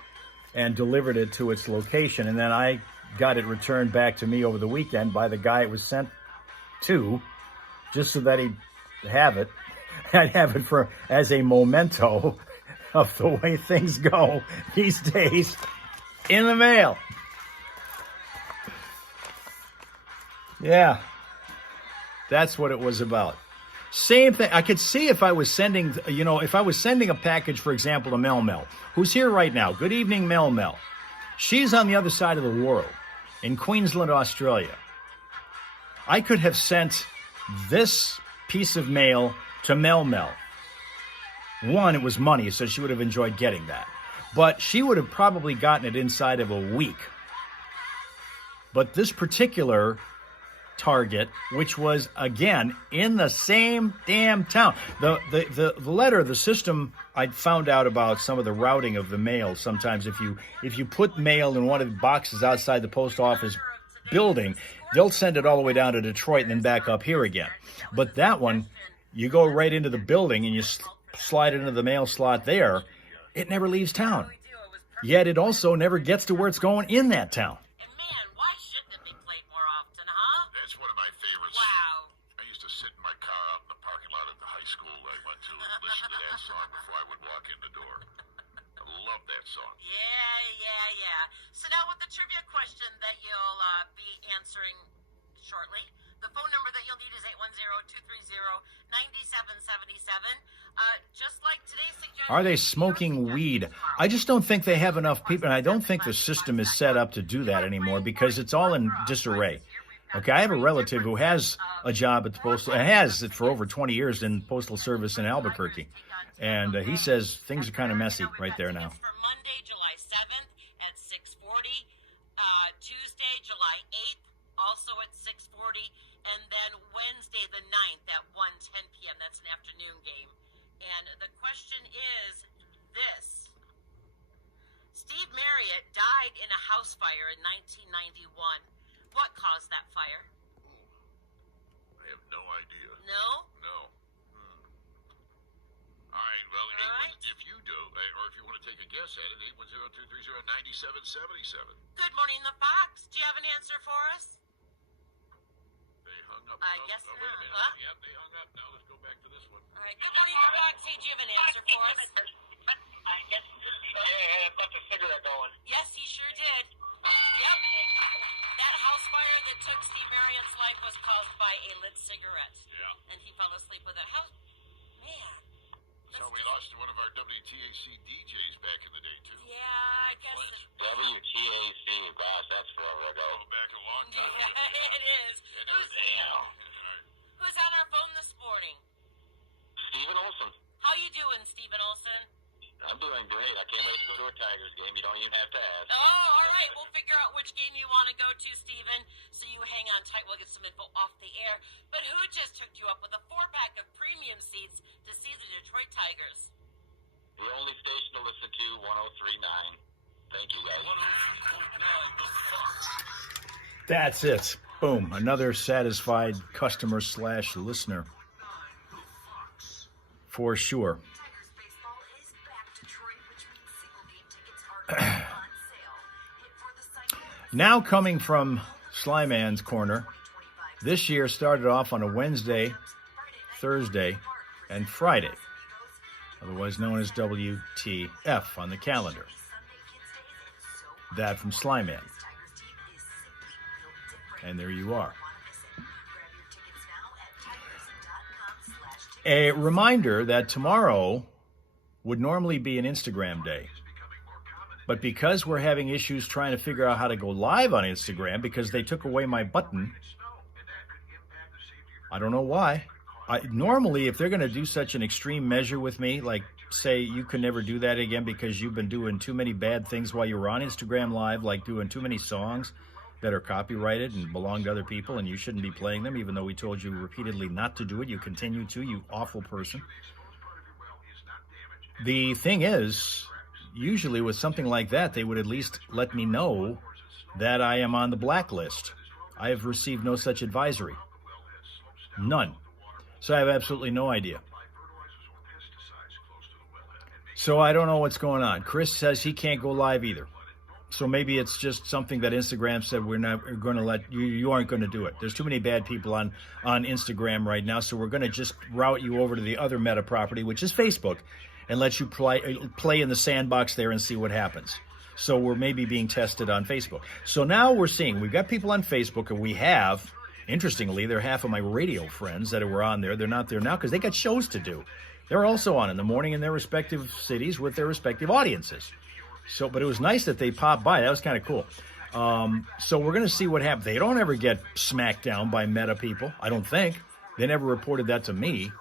and delivered it to its location. And then I got it returned back to me over the weekend by the guy it was sent to, just so that he'd have it. I'd have it as a memento of the way things go these days in the mail. Yeah, that's what it was about. Same thing. I could see if I was sending, if I was sending a package, for example, to Mel Mel, who's here right now. Good evening, Mel Mel. She's on the other side of the world in Queensland, Australia. I could have sent this piece of mail to Mel Mel. One, it was money, so she would have enjoyed getting that. But she would have probably gotten it inside of a week. But this particular Target, which was again in the same damn town. The letter, the system, I found out about some of the routing of the mail. Sometimes if you put mail in one of the boxes outside the post office building, they'll send it all the way down to Detroit and then back up here again. But that one, you go right into the building and you slide it into the mail slot there. It never leaves town. Yet it also never gets to where it's going in that town. And man, why shouldn't it be played more often, huh? That's one of my favorites. Wow. I used to sit in my car out in the parking lot at the high school I went to and listen to that song before I would walk in the door. I love that song. Yeah. So now with the trivia question that you'll be answering shortly, the phone number that you'll need is 810-230-9777. Just like today's suggestion. Are they smoking weed? I just don't think they have enough people, and I don't think the system is set up to do that anymore because it's all in disarray. Okay, I have a relative who has a job at the postal, has it for over 20 years in postal service in Albuquerque, and he says things are kind of messy right there now. For Monday, July 7th at 6:40, Tuesday, July 8th, also at 6:40, and then Wednesday the 9th at 1:10 p.m. That's an afternoon game. And the question is this. Steve Marriott died in a house fire in 1991. What caused that fire? I have no idea. No? No. All right, well, All right. if you do, or if you want to take a guess at it, 810-230-9777. Good morning, the Fox. Do you have an answer for us? They hung up. I guess wait a not. minute. Huh? Yep, they hung up. Now let's go back to this one. All right. Good morning, the Fox. Hey, do you have an answer for us? I guess. Yeah, I left a cigarette going. Yes, he sure did. Yep. That house fire that took Steve Marriott's life was caused by a lit cigarette. Yeah. And he fell asleep with it. How? Man. That's how we lost one of our WTAC DJs back in the day, too. Yeah, I guess. WTAC, gosh, that's forever ago. Oh, back a long time. Yeah, it is. Who's on our phone this morning? Stephen Olson. How you doing, Stephen Olson? I'm doing great. I can't wait to go to a Tigers game. You don't even have to ask. Oh, all right. We'll figure out which game you want to go to, Stephen. So you hang on tight. We'll get some info off the air. But who just hooked you up with a 4-pack of premium seats to see the Detroit Tigers? The only station to listen to, 103.9. Thank you, guys. 103.9 The Fox. That's it. Boom. Another satisfied customer / listener. For sure. Now coming from Slyman's Corner, this year started off on a Wednesday, Thursday, and Friday, otherwise known as WTF on the calendar. That from Slyman. And there you are. A reminder that tomorrow would normally be an Instagram day. But because we're having issues trying to figure out how to go live on Instagram because they took away my button, I don't know why. Normally, if they're going to do such an extreme measure with me, like say you can never do that again because you've been doing too many bad things while you were on Instagram Live, like doing too many songs that are copyrighted and belong to other people and you shouldn't be playing them, even though we told you repeatedly not to do it. You continue to, you awful person. The thing is, usually with something like that, they would at least let me know that I am on the blacklist. I have received no such advisory. None. So I have absolutely no idea. So I don't know what's going on. Chris says he can't go live either. So maybe it's just something that Instagram said we're not going to let you. You aren't going to do it. There's too many bad people on Instagram right now, so we're going to just route you over to the other Meta property, which is Facebook, and let you play in the sandbox there and see what happens. So we're maybe being tested on Facebook. So now we're seeing we've got people on Facebook, and we have, interestingly, they're half of my radio friends that were on there. They're not there now because they got shows to do. They're also on in the morning in their respective cities with their respective audiences. So, but it was nice that they popped by. That was kind of cool. So we're going to see what happens. They don't ever get smacked down by Meta people, I don't think. They never reported that to me.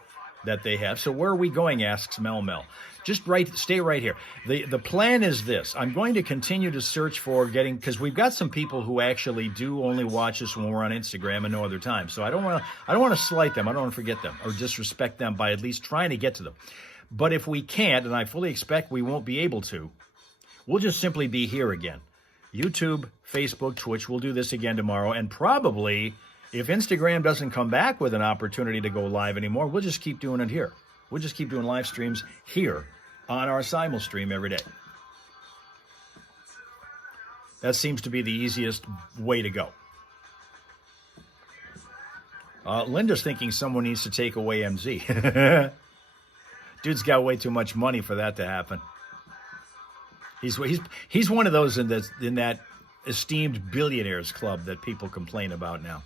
that they have. So where are we going, asks Mel. Just stay right here. The plan is this. I'm going to continue to search for because we've got some people who actually do only watch us when we're on Instagram and no other time. So I don't want to slight them. I don't want to forget them or disrespect them by at least trying to get to them. But if we can't, and I fully expect we won't be able to, we'll just simply be here again. YouTube, Facebook, Twitch. We'll do this again tomorrow. And probably, if Instagram doesn't come back with an opportunity to go live anymore, we'll just keep doing it here. We'll just keep doing live streams here on our simul stream every day. That seems to be the easiest way to go. Linda's thinking someone needs to take away MZ. Dude's got way too much money for that to happen. He's one of those in that esteemed billionaires club that people complain about now.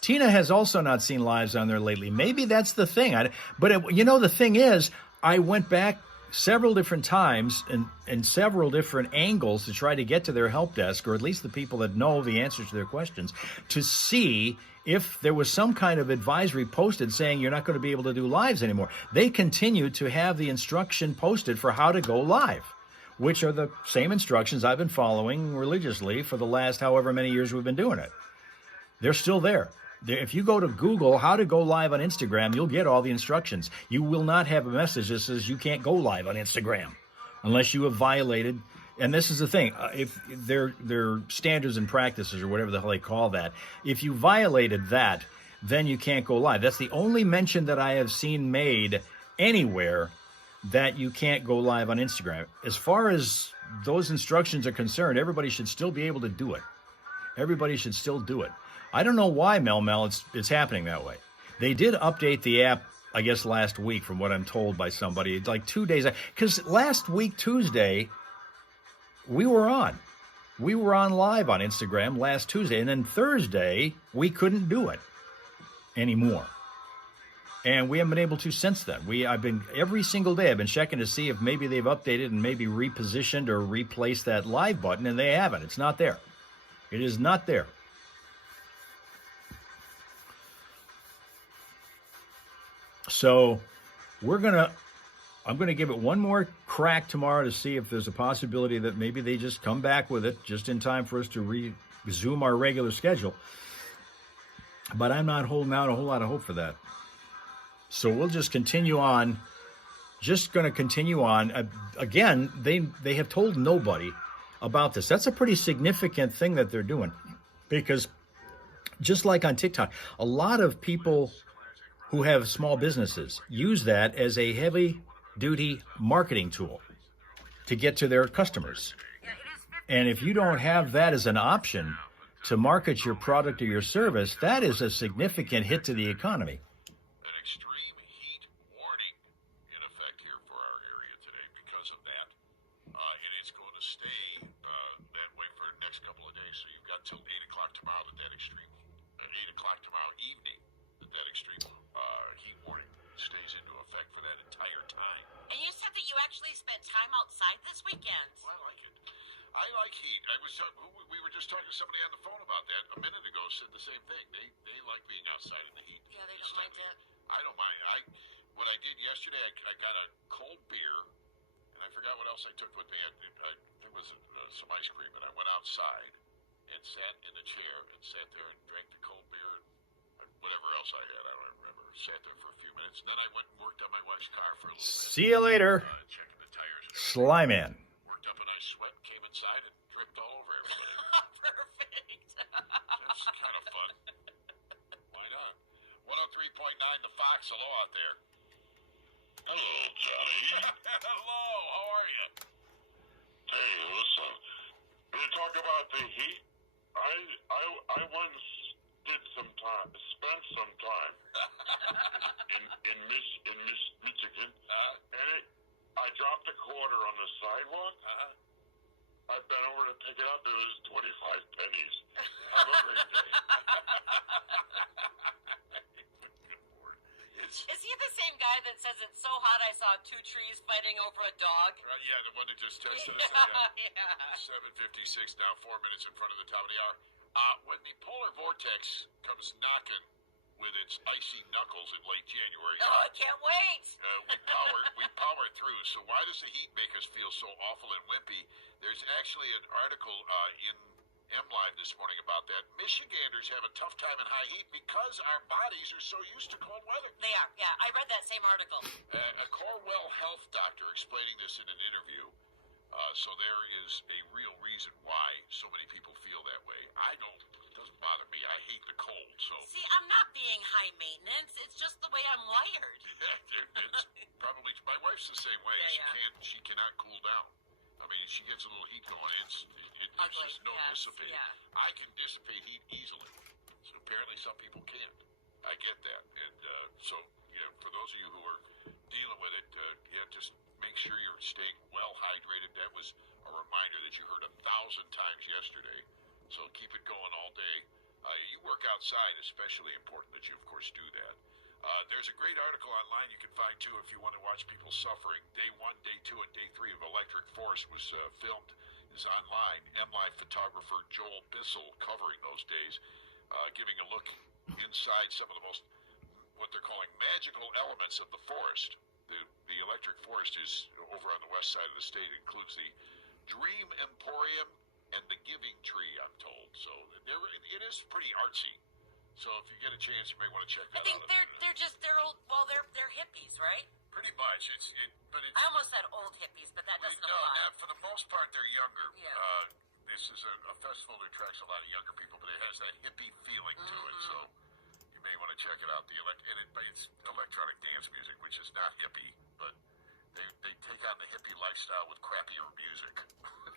Tina has also not seen lives on there lately. Maybe that's the thing. The thing is, I went back several different times and several different angles to try to get to their help desk, or at least the people that know the answers to their questions, to see if there was some kind of advisory posted saying you're not going to be able to do lives anymore. They continue to have the instruction posted for how to go live, which are the same instructions I've been following religiously for the last however many years we've been doing it. They're still there. If you go to Google how to go live on Instagram, you'll get all the instructions. You will not have a message that says you can't go live on Instagram unless you have violated. And this is the thing, if their standards and practices or whatever the hell they call that, if you violated that, then you can't go live. That's the only mention that I have seen made anywhere that you can't go live on Instagram. As far as those instructions are concerned, everybody should still be able to do it. Everybody should still do it. I don't know why, Mel, it's happening that way. They did update the app, I guess, last week, from what I'm told by somebody. It's like 2 days. Because last week, Tuesday, we were on. We were on live on Instagram last Tuesday. And then Thursday, we couldn't do it anymore. And we haven't been able to since then. Every single day, I've been checking to see if maybe they've updated and maybe repositioned or replaced that live button, and they haven't. It's not there. It is not there. So I'm going to give it one more crack tomorrow to see if there's a possibility that maybe they just come back with it just in time for us to resume our regular schedule. But I'm not holding out a whole lot of hope for that. So we'll just continue on. Just going to continue on. Again, they have told nobody about this. That's a pretty significant thing that they're doing, because just like on TikTok, a lot of people who have small businesses use that as a heavy-duty marketing tool to get to their customers. And if you don't have that as an option to market your product or your service, that is a significant hit to the economy. An extreme heat warning in effect here for our area today because of that. And it's going to stay that way for the next couple of days. So you've got till 8 o'clock tomorrow that extreme, 8 o'clock tomorrow evening that extreme heat warning stays into effect for that entire time. And you said that you actually spent time outside this weekend. Well, I like it. I like heat. We were just talking to somebody on the phone about that a minute ago. Said the same thing. They like being outside in the heat. Yeah, they don't mind it. I don't mind. What I did yesterday, I got a cold beer, and I forgot what else I took with me. I think it was some ice cream, and I went outside and sat in a chair and sat there and drank the cold beer and whatever else I had. I don't remember. Sat there for a few minutes, and then I went and worked on my wife's car for a little bit. See you later, checking the tires. Sly Man. Worked up a nice sweat, came inside, and dripped all over everybody. Perfect. That's kind of fun. Why not? 103.9 The Fox. Hello out there. Hello, Johnny. Hello. How are you? Hey, listen. You talk about the heat. I once spent some time in Michigan, and I dropped a quarter on the sidewalk. I bent over to pick it up. It was 25 pennies. Have a great day. Is he the same guy that says it's so hot I saw two trees fighting over a dog? Right, yeah, the one that just texted us. Yeah. 7:56 now, 4 minutes in front of the top of the hour. When the polar vortex comes knocking with its icy knuckles in late January. Oh, I can't wait. We power through. So why does the heat make us feel so awful and wimpy? There's actually an article in MLive this morning about that. Michiganders have a tough time in high heat because our bodies are so used to cold weather. They are. Yeah, I read that same article. A Cornwall health doctor explaining this in an interview. So there is a real reason why so many people feel that way. It doesn't bother me. I hate the cold. So See, I'm not being high maintenance. It's just the way I'm wired. yeah, it's probably my wife's the same way. Yeah, She cannot cool down. I mean, she gets a little heat going. There's just no dissipating. Yeah. I can dissipate heat easily. So apparently some people can't. I get that. And so, for those of you who are dealing with it, just make sure you're staying well hydrated. That was a reminder that you heard 1,000 times yesterday. So keep it going all day. You work outside, especially important that you, of course, do that. There's a great article online you can find, too, if you want to watch people suffering. Day 1, Day 2, and Day 3 of Electric Force was filmed, is online. MLive photographer Joel Bissell covering those days, giving a look inside some of the most, what they're calling magical elements of the forest. The Electric Forest is over on the west side of the state. It includes the Dream Emporium and the Giving Tree, I'm told. So it is pretty artsy. So if you get a chance, you may want to check that out. I think they're old. Well, they're hippies, right? Pretty much. I almost said old hippies, but that doesn't apply. No, for the most part, they're younger. Yeah. This is a festival that attracts a lot of younger people, but it has that hippie feeling to it. So you may want to check it out. It's electronic dance music, which is not hippie, but they take on the hippie lifestyle with crappier music.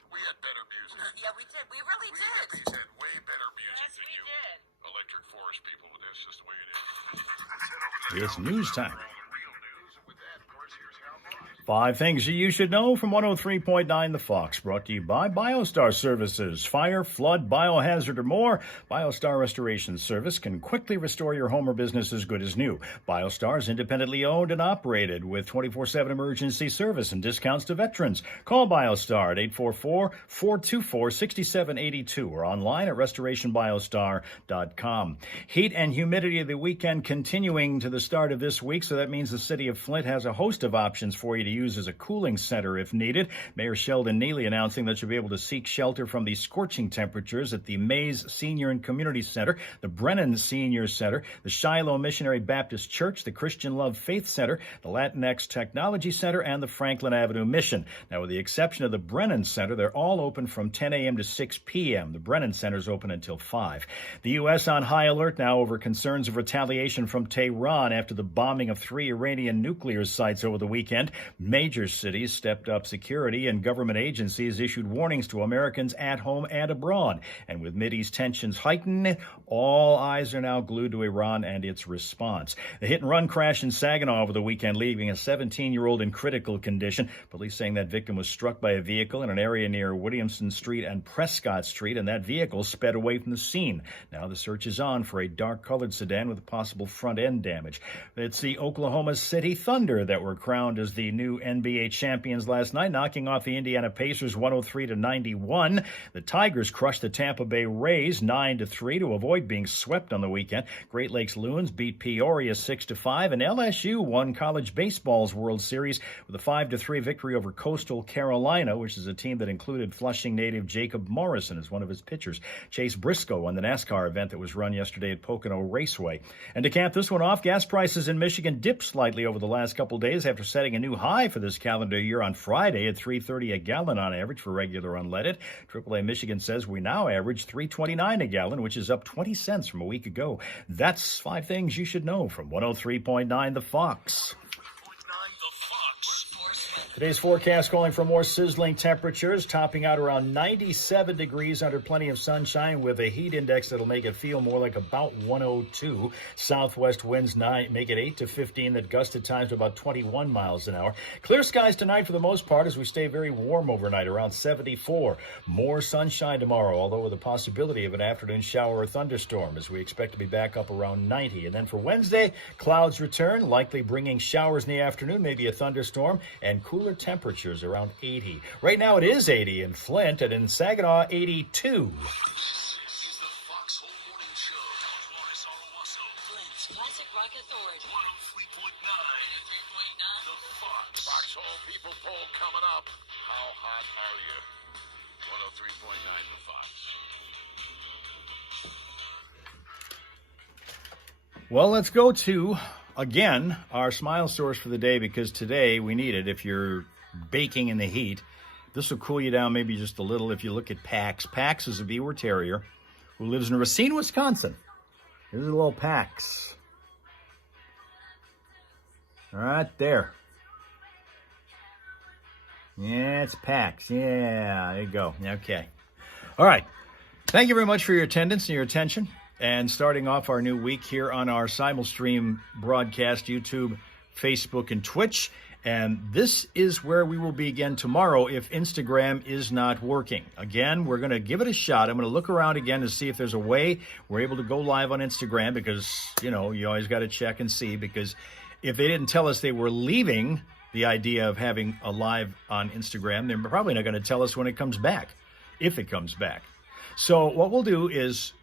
We had better music. Yeah, we did. We really We did. hippies had way better music Yes, than we you did. Electric Forest people, but that's just the way it is. It's news time. All the real news, and with that, of course, here's Hal Maas. 5 things you should know from 103.9 The Fox, brought to you by BioStar Services. Fire, flood, biohazard, or more, BioStar Restoration Service can quickly restore your home or business as good as new. BioStar is independently owned and operated with 24/7 emergency service and discounts to veterans. Call BioStar at 844-424-6782 or online at restorationbiostar.com. Heat and humidity of the weekend continuing to the start of this week, so that means the city of Flint has a host of options for you to use as a cooling center if needed. Mayor Sheldon Neely announcing that you'll be able to seek shelter from the scorching temperatures at the Mays Senior and Community Center, the Brennan Senior Center, the Shiloh Missionary Baptist Church, the Christian Love Faith Center, the Latinx Technology Center, and the Franklin Avenue Mission. Now, with the exception of the Brennan Center, they're all open from 10 a.m. to 6 p.m. The Brennan Center is open until 5. The U.S. on high alert now over concerns of retaliation from Tehran after the bombing of 3 Iranian nuclear sites over the weekend. Major cities stepped up security, and government agencies issued warnings to Americans at home and abroad. And with Mideast tensions heightened, all eyes are now glued to Iran and its response. The hit-and-run crash in Saginaw over the weekend, leaving a 17-year-old in critical condition. Police saying that victim was struck by a vehicle in an area near Williamson Street and Prescott Street, and that vehicle sped away from the scene. Now the search is on for a dark-colored sedan with possible front-end damage. It's the Oklahoma City Thunder that were crowned as the new NBA champions last night, knocking off the Indiana Pacers 103-91. The Tigers crushed the Tampa Bay Rays 9-3 to avoid being swept on the weekend. Great Lakes Loons beat Peoria 6-5, and LSU won college baseball's World Series with a 5-3 victory over Coastal Carolina, which is a team that included Flushing native Jacob Morrison as one of his pitchers. Chase Briscoe won the NASCAR event that was run yesterday at Pocono Raceway. And to cap this one off, gas prices in Michigan dipped slightly over the last couple days after setting a new high for this calendar year on Friday at $3.30 a gallon on average for regular unleaded. AAA Michigan says we now average $3.29 a gallon, which is up 20 cents from a week ago. That's 5 things you should know from 103.9 The Fox. Today's forecast calling for more sizzling temperatures, topping out around 97 degrees under plenty of sunshine with a heat index that'll make it feel more like about 102. Southwest winds make it 8 to 15 that gust at times to about 21 miles an hour. Clear skies tonight for the most part as we stay very warm overnight, around 74. More sunshine tomorrow, although with the possibility of an afternoon shower or thunderstorm as we expect to be back up around 90. And then for Wednesday, clouds return, likely bringing showers in the afternoon, maybe a thunderstorm, and cooler temperatures around 80. Right now it is 80 in Flint, and in Saginaw 82. This is the Fox Home Morning Show. Flint's Authority. 103.9. The Fox. Foxhole People Poll coming up. How hot are you? 103.9 The Fox. Well, let's go to, again, our smile source for the day, because today we need it. If you're baking in the heat, this will cool you down maybe just a little. If you look at Pax. Pax is a Biwa Terrier who lives in Racine, Wisconsin. Here's a little Pax. Right there. Yeah, it's Pax. Yeah, there you go. Okay. All right. Thank you very much for your attendance and your attention. And starting off our new week here on our simulstream broadcast, YouTube, Facebook, and Twitch. And this is where we will be again tomorrow if Instagram is not working. Again, we're going to give it a shot. I'm going to look around again to see if there's a way we're able to go live on Instagram, because, you know, you always got to check and see, because if they didn't tell us they were leaving the idea of having a live on Instagram, they're probably not going to tell us when it comes back, if it comes back. So what we'll do is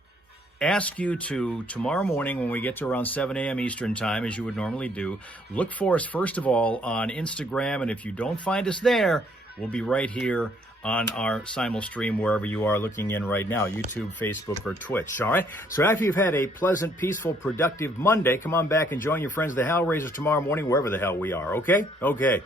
ask you to, tomorrow morning when we get to around 7 a.m. Eastern time, as you would normally do, look for us first of all on Instagram. And if you don't find us there, we'll be right here on our simul stream wherever you are looking in right now, YouTube, Facebook, or Twitch. All right? So after you've had a pleasant, peaceful, productive Monday, come on back and join your friends, the Hell Raisers, tomorrow morning, wherever the hell we are. Okay? Okay.